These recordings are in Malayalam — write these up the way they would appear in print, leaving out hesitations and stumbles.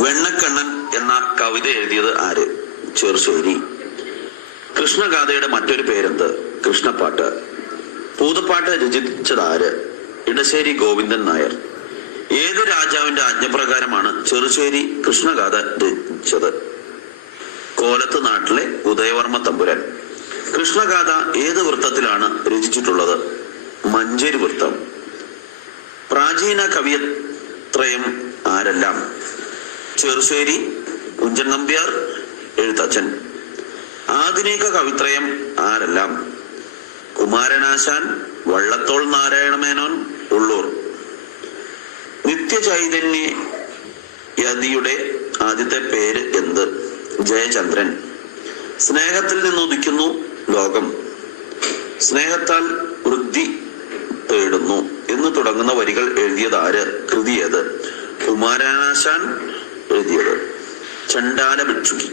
വെണ്ണക്കണ്ണൻ എന്ന കവിത എഴുതിയത് ആര്? ചെറുശ്ശേരി. കൃഷ്ണഗാഥയുടെ മറ്റൊരു പേരെന്ത്? കൃഷ്ണപ്പാട്ട്. പൂതപ്പാട്ട് രചിച്ചത് ആര്? ഇടശ്ശേരി ഗോവിന്ദൻ നായർ. ഏത് രാജാവിന്റെ ആജ്ഞപ്രകാരമാണ് ചെറുശ്ശേരി കൃഷ്ണഗാഥ രചിച്ചത്? കോലത്ത് നാട്ടിലെ ഉദയവർമ്മ തമ്പുരാൻ. കൃഷ്ണഗാഥ ഏത് വൃത്തത്തിലാണ് രചിച്ചിട്ടുള്ളത്? മഞ്ചേരി വൃത്തം. പ്രാചീന കവിയത്രയം ആരെല്ലാം? ചെറുശ്ശേരി, കുഞ്ചൻ നമ്പ്യാർ, എഴുത്തച്ഛൻ. ആധുനിക കവിത്രയം ആരെല്ലാം? കുമാരനാശാൻ, വള്ളത്തോൾ നാരായണമേനോൻ, ഉള്ളൂർ. നിത്യചൈതന്യ യതിയുടെ ആദ്യത്തെ പേര് എന്ത്? ജയചന്ദ്രൻ. സ്നേഹത്തിൽ നിന്നുദിക്കുന്നു ലോകം, സ്നേഹത്താൽ വൃദ്ധി തേടുന്നു എന്ന് തുടങ്ങുന്ന വരികൾ എഴുതിയത് ആര്? കൃതി ഏത്? കുമാരനാശാൻ എഴുതിയത്. ചണ്ടാല ഭിക്ഷുകി.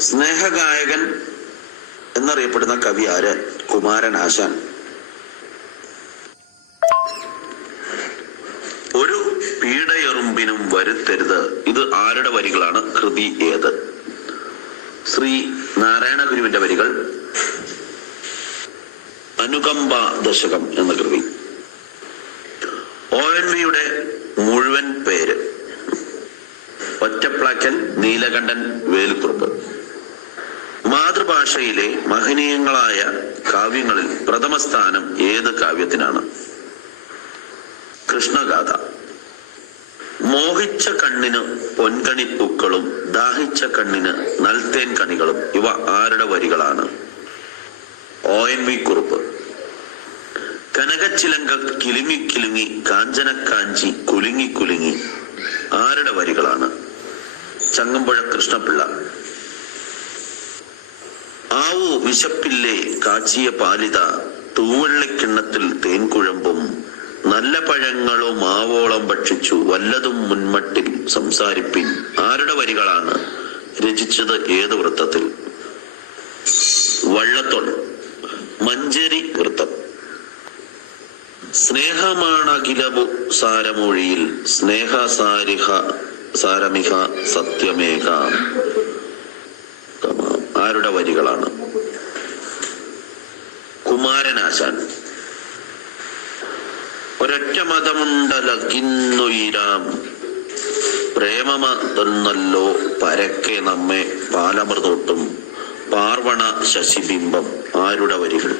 സ്നേഹഗായകൻ എന്നറിയപ്പെടുന്ന കവി ആര്? കുമാരനാശാൻ. ഒരു പീഡയെറുമ്പിനും വരുത്തരുത്, ഇത് ആരുടെ വരികളാണ്? കൃതി ഏത്? ശ്രീ നാരായണ ഗുരുവിന്റെ വരികൾ. അനുകമ്പ ദശകം എന്ന കൃതി. ONVയുടെ മുഴുവൻ പേര്? ഒറ്റപ്ലാക്കൻ നീലകണ്ഠൻ വേലുക്കുറുപ്പ്. മാതൃഭാഷയിലെ മഹനീയങ്ങളായ കാവ്യങ്ങളിൽ പ്രഥമ സ്ഥാനം ഏത് കാവ്യത്തിനാണ്? കൃഷ്ണഗാഥ. മോഹിച്ച കണ്ണിന് പൊൻകണിപ്പൂക്കളും ദാഹിച്ച കണ്ണിന് നൽതേൻ കണികളും, ഇവ ആരുടെ വരികളാണ്? ONV കുറുപ്പ്. കനകച്ചിലങ്ക കിലുങ്ങി കിലുങ്ങി കാഞ്ചന കാഞ്ചി കുലുങ്ങി കുലുങ്ങി, ആരുടെ വരികളാണ്? ചങ്ങമ്പുഴ കൃഷ്ണപിള്ള. ആവൂ വിശപ്പില്ലേ കാച്ചിയ പാലിത, തൂവെള്ളിക്കിണ്ണത്തിൽ തേൻകുഴമ്പും, നല്ല പഴങ്ങളും മാവോളം ഭക്ഷിച്ചു വല്ലതും മുൻമട്ടിൽ സംസാരിപ്പിൻ, ആരുടെ വരികളാണ്? രചിച്ചത് ഏത് വൃത്തത്തിൽ? വള്ളത്തോൾ. മഞ്ചേരി വൃത്തം. സ്നേഹമാണഖിലവു സാരമൊഴിയിൽ, സ്നേഹസാരിഹ സാരമിഹ സത്യമേക, ആരുടെ വരികളാണ്? കുമാരനാശാൻ. ഒരൊറ്റ മതമുണ്ടലകിന്നുയിരാം, പ്രേമമതെന്നല്ലോ പരക്കെ നമ്മെ പാലമൃതോട്ടും, പാർവണ ശശിബിംബം, ആരുടെ വരികൾ?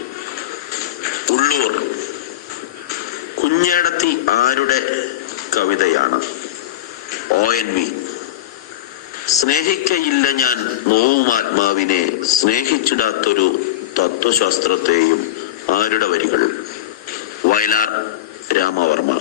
ഉള്ളൂർ. കുഞ്ഞേടത്തി ആരുടെ കവിതയാണ്? ONV. സ്നേഹിക്കയില്ല ഞാൻ നോവുമാത്മാവിനെ, സ്നേഹിച്ചിടാത്തൊരു തത്വശാസ്ത്രത്തെയും, ആരുടെ വരികൾ? വയലാർ രാമവർമ്മ.